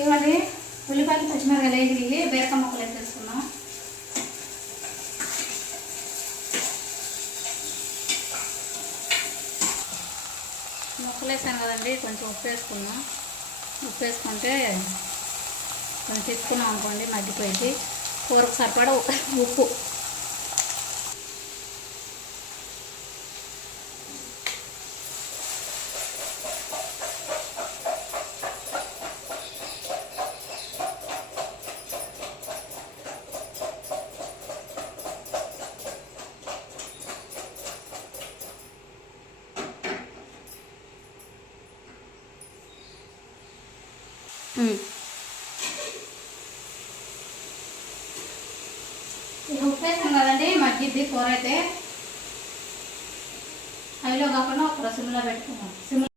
ఇవన్నీ ఉల్లిపాయలు పచ్చిమిరకాయలు వేగి బీరకాయ ముక్కలు వేసేసుకున్నాం. ముక్కలు వేసాను కదండి, కొంచెం ఉప్పు వేసుకున్నాం. ఉప్పు వేసుకుంటే కొంచెం తీసుకున్నాం అనుకోండి మగ్గిపోయింది. కూరకు సరిపడా ఉప్పు. ఉప్పు వేసాం కదండి, మగ్గిద్ది కూర అయితే. హైలో కాకుండా ఒక సిమ్లో పెట్టుకున్నాం.